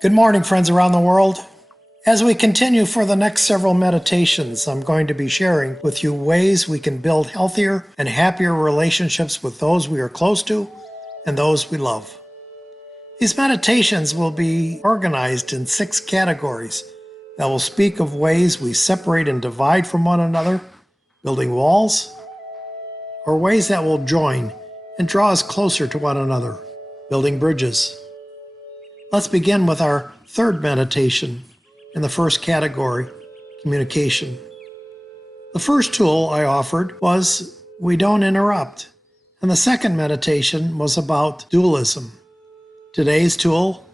Good morning, friends around the world. As we continue for the next several meditations, I'm going to be sharing with you ways we can build healthier and happier relationships with those we are close to and those we love. These meditations will be organized in 6 categories that will speak of ways we separate and divide from one another, building walls, or ways that will join and draw us closer to one another, building bridges. Let's begin with our third meditation in the first category, communication. The first tool I offered was we don't interrupt, and the second meditation was about dualism. Today's tool,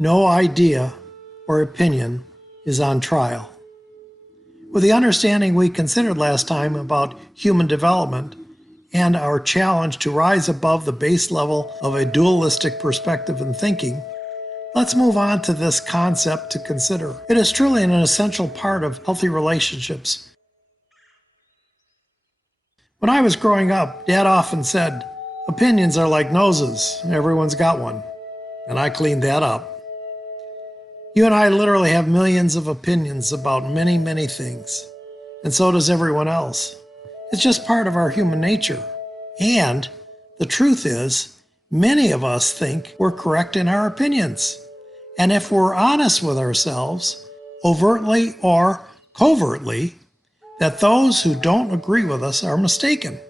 no idea or opinion is on trial. With the understanding we considered last time about human development and our challenge to rise above the base level of a dualistic perspective and thinking, let's move on to this concept to consider. It is truly an essential part of healthy relationships. When I was growing up, Dad often said, opinions are like noses, everyone's got one. And I cleaned that up. You and I literally have millions of opinions about many, many things. And so does everyone else. It's just part of our human nature. And the truth is, many of us think we're correct in our opinions. And if we're honest with ourselves, overtly or covertly, that those who don't agree with us are mistaken.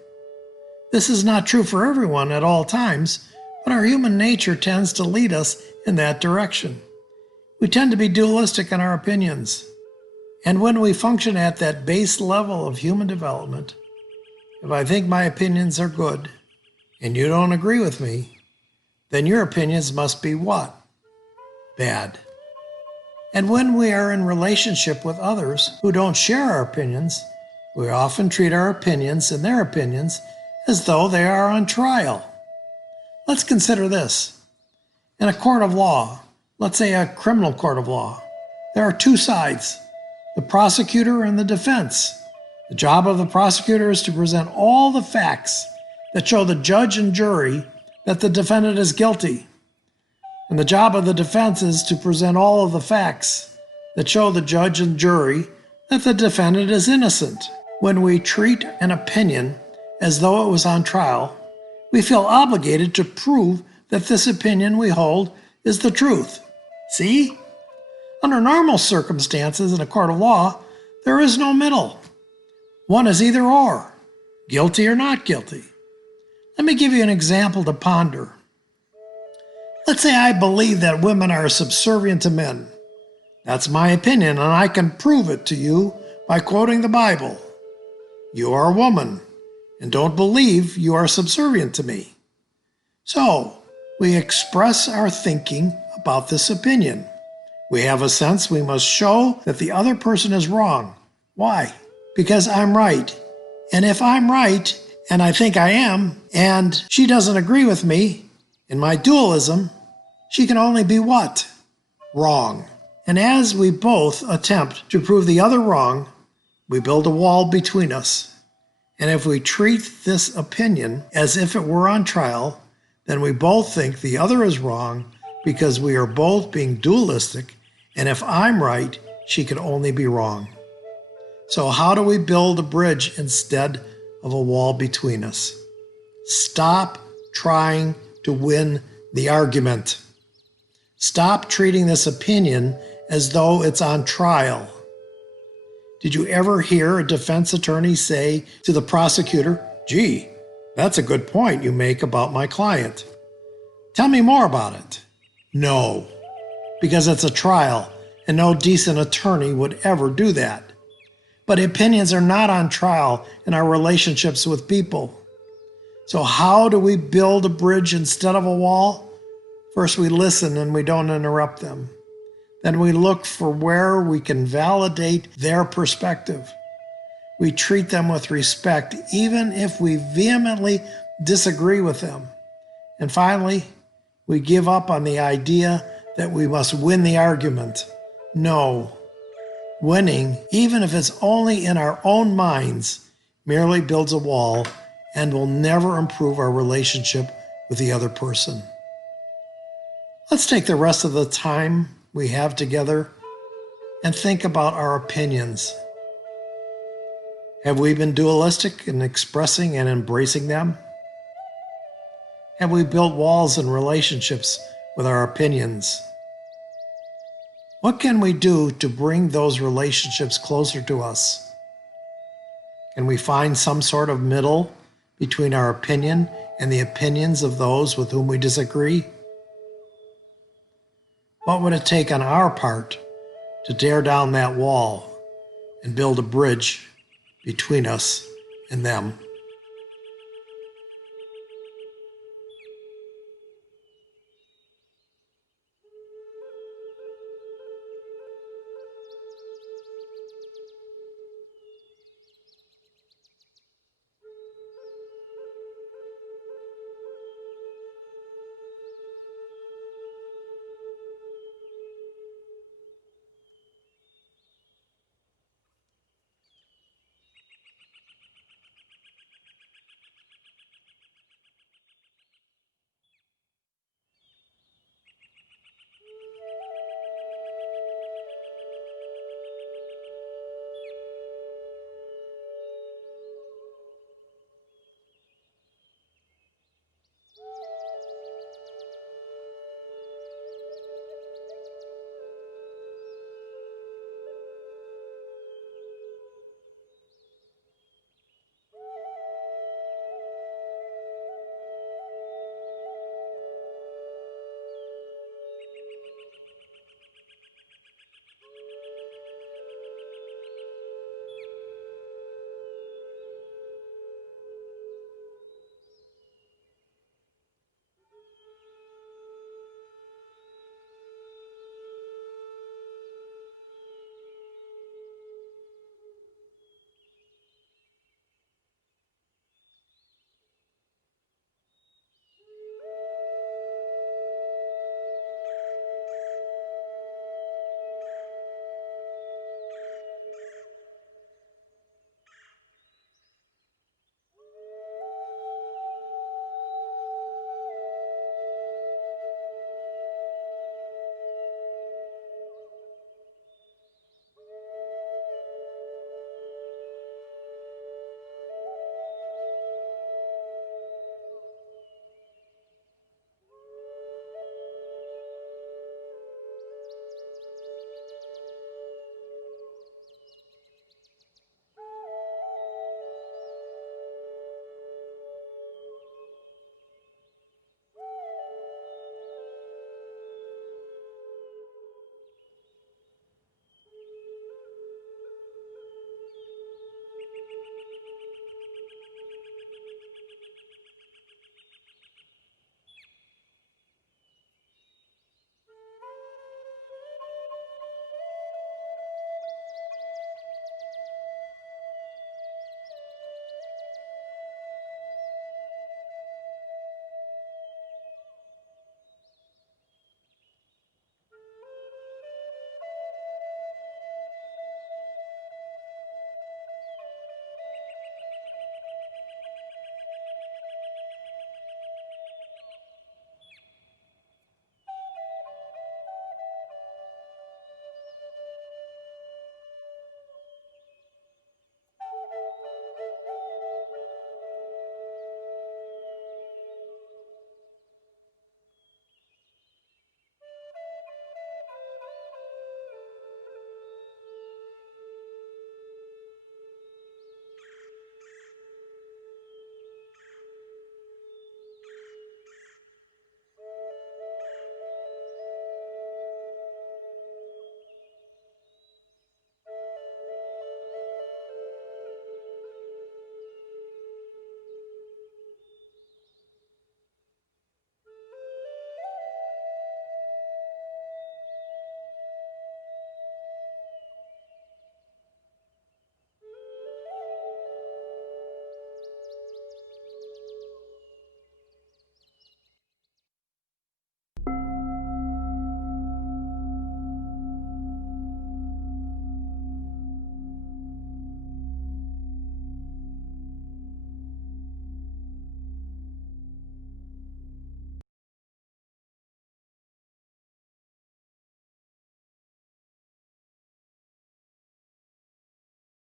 This is not true for everyone at all times, but our human nature tends to lead us in that direction. We tend to be dualistic in our opinions. And when we function at that base level of human development, if I think my opinions are good and you don't agree with me, then your opinions must be what? Bad. And when we are in relationship with others who don't share our opinions, we often treat our opinions and their opinions as though they are on trial. Let's consider this. In a court of law, let's say a criminal court of law, there are 2 sides, the prosecutor and the defense. The job of the prosecutor is to present all the facts that show the judge and jury that the defendant is guilty. And the job of the defense is to present all of the facts that show the judge and jury that the defendant is innocent. When we treat an opinion as though it was on trial, we feel obligated to prove that this opinion we hold is the truth. See? Under normal circumstances in a court of law, there is no middle. One is either or, guilty or not guilty. Let me give you an example to ponder. Let's say I believe that women are subservient to men. That's my opinion, and I can prove it to you by quoting the Bible. You are a woman, and don't believe you are subservient to me. So, we express our thinking about this opinion. We have a sense we must show that the other person is wrong. Why? Because I'm right. And if I'm right, and I think I am, and she doesn't agree with me, in my dualism, she can only be what? Wrong. And as we both attempt to prove the other wrong, we build a wall between us. And if we treat this opinion as if it were on trial, then we both think the other is wrong because we are both being dualistic, and if I'm right, she can only be wrong. So how do we build a bridge instead of a wall between us? Stop trying to win the argument. Stop treating this opinion as though it's on trial. Did you ever hear a defense attorney say to the prosecutor, "Gee, that's a good point you make about my client. Tell me more about it"? No, because it's a trial, and no decent attorney would ever do that. But opinions are not on trial in our relationships with people. So how do we build a bridge instead of a wall? First, we listen and we don't interrupt them. Then we look for where we can validate their perspective. We treat them with respect, even if we vehemently disagree with them. And finally, we give up on the idea that we must win the argument. No. Winning, even if it's only in our own minds, merely builds a wall and will never improve our relationship with the other person. Let's take the rest of the time we have together and think about our opinions. Have we been dualistic in expressing and embracing them? Have we built walls and relationships with our opinions? What can we do to bring those relationships closer to us? Can we find some sort of middle between our opinion and the opinions of those with whom we disagree? What would it take on our part to tear down that wall and build a bridge between us and them?